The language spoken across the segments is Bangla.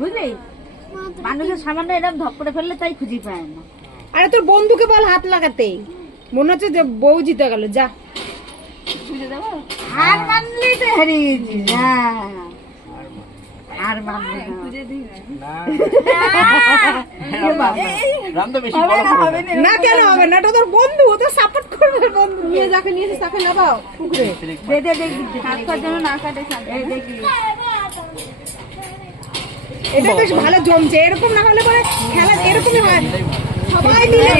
বুঝলি, মানুষের সামান্য এরকম ধপ করে ফেললে তাই খুঁজি পায় না। আরে তোর বন্ধুকে বল হাত লাগাতে, মনে হচ্ছে যে বউ জিতে গেল। যা হার মানলেই তো হারিয়ে গেছিস। হার মানলে না, কেন হবে না? এটা তোর বন্ধু, ও তো সাপোর্ট করবে। বন্ধু নিয়ে যাকে নিয়েছিস তাকে লাগাও পুকুরে। এটা বেশ ভালো জমছে। এরকম না হলে পরে খেলা এরকমই হয়, সবাই মিলে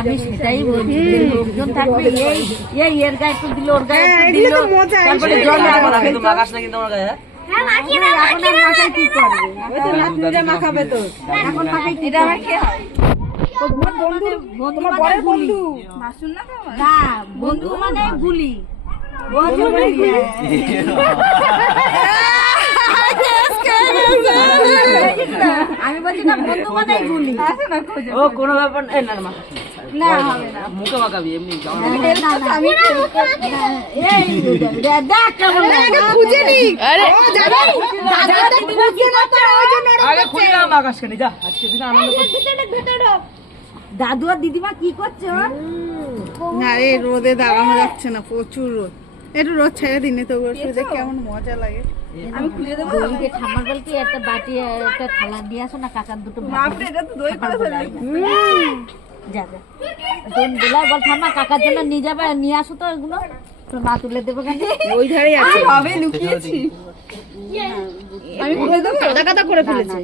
আমি সেটাই বলছি, লোকজন থাকবে এই এর গায়ে একটু দিল, ওর গায়ে একটু দিল, তারপরে জল মাখাবে তো। এখন মাখাই কি আমার খেয়ে হয়? বন্ধু না, বন্ধু মানে গুলি। আমি বলছি না, বন্ধু মানে গুলি। ও কোনো ব্যাপার না, না হবে না, মুখে মাখাবি এমনি। খুঁজে নি। দাদু আর দিদিমা কি করছে? না রে, রোদে দাঁড়ানো যাচ্ছে না, প্রচুর রোদ। একটু রোদ ছেড়ে দিনে তো কেমন মজা লাগে। আমি খুলে দেবো। ঠাম্মার বলতে একটা বাটি একটা থালা দিয়ে আসো না, কাকার দুটো বল ঠাম্মা কাকার জন্য নিয়ে যাবে, নিয়ে আসো তো এগুলো, মা তুলে দেবো কেন? ওই ধারেই আছে, লুকিয়েছি আমি। খুলে দেবো, কাদা কাদা করে ফেলেছে।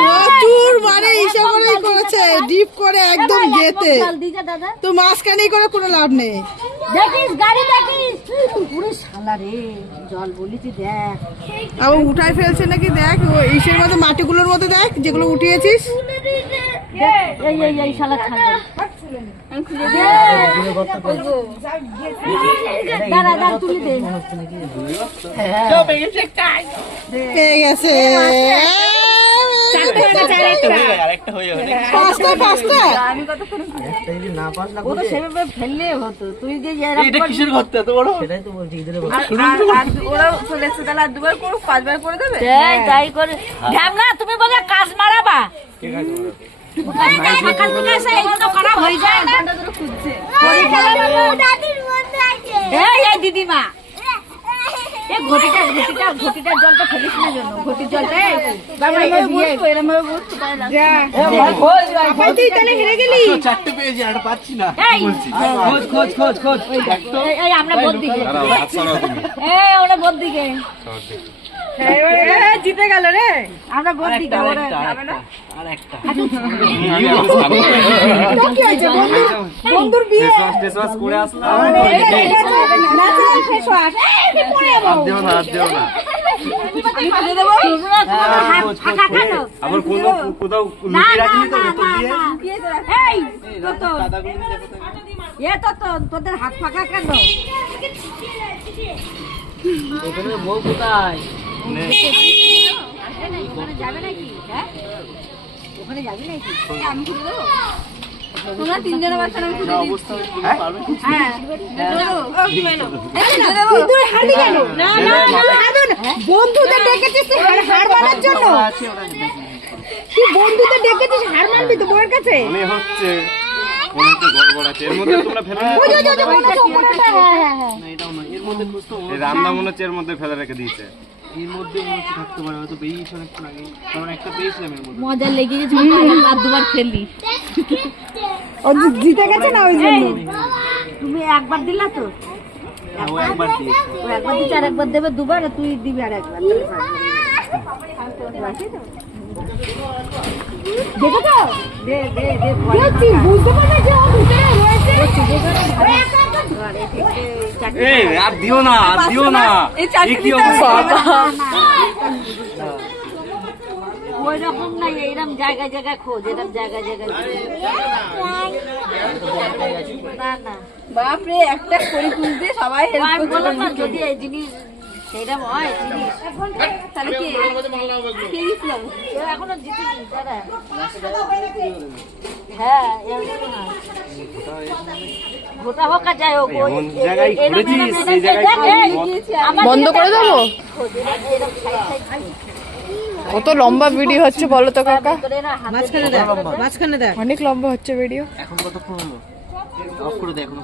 প্রচুর মানে হিসাব করেই করেছে, ডিপ করে একদম গেতে। তো মাঝখানেই করে কোনো লাভ নেই। দেখিস গাড়ি দেখিস, পুরো শালা রে জল বলিছি দেখ। আবার উঠাই ফেলছে নাকি দেখ, ইসের মতো মাটিগুলোর মতো দেখ যেগুলো উঠিয়েছিস। এই শালা ছাড়বে। দাঁড়া তুলে দে। পেয়ে গেছে ও তো সেভাবে ফেললে হতো, তুই যে তাই করে না, তুমি বলে কাজ মারাবা। দিদিমা ঘটিটার জলটা ফেলিস না, জন্য ঘটির জলটা হেরে গেলি। চারটে পেয়েছি আর পাচ্ছি না। আমরা বোধ দিকে, ওরা বোধ দিকে জিতে গেল রে। আমরা বোধ দিকে বন্ধুর বিয়ে করে আসলাম। আবার কোথাও লুকিয়ে রাখিনি তো তোদের হাত ফাঁকা কেন? বউ কোথায়? ওখানে যাবে নাকি? হ্যাঁ, ওখানে যাবে নাকি? আমি খুলে দেবো। তোমরা তিনজনের বাচ্চা আমি খুলে দিচ্ছি। বন্ধুদের ডেকেছিস হার মানার জন্য? তুই বন্ধুদের ডেকেছিস হার মানবি তো বউয়ের কাছে? মনে হচ্ছে গড়বড় আছে। এর মধ্যে তোমরা ফেলে রান্না মনে হচ্ছে এর মধ্যে ফেলে রেখে দিয়েছে। এর মধ্যে থাকতে পারে, হয়তো বেরিয়েছে অনেকক্ষণ আগে, কারণ একটা পেয়েছিলাম এর মধ্যে। মজা লেগে গেছে, আর দুবার খেলি। ও জিতে গেছে না ওই জন্য। তুমি একবার দিলা তো, ও একবার দিয়েছে। ও একবার দিচ্ছে আর একবার দেবে দুবার, তুই দিবি আর একবার। দেখো তো, বুঝতে পারবে যে ও ভিতরে রয়েছে। আর দিও না, আর দিও না। কি অবস্থা? ওই রকম নাই, এইরকম জায়গায় জায়গায় খোঁজ, এরকম জায়গায় জায়গায় না। বাপরে, একটা করে তুলতে সবাই হেল্প করতে। যদি এই জিনিস সেইটা হয় 30 তাহলে কে গেছিল এখনো জিতিনি দাদা হ্যাঁ এরকমই হয় গোটা হোক আর যাই হোক এমন জায়গায় ঘুরেছিস সেই জায়গায় বন্ধ করে দেবো? কত লম্বা ভিডিও হচ্ছে বলো তো কাকা? মাঝখানে দেখ অনেক লম্বা হচ্ছে ভিডিও। এখন কতক্ষণ হলো? অফ করে দে এখন।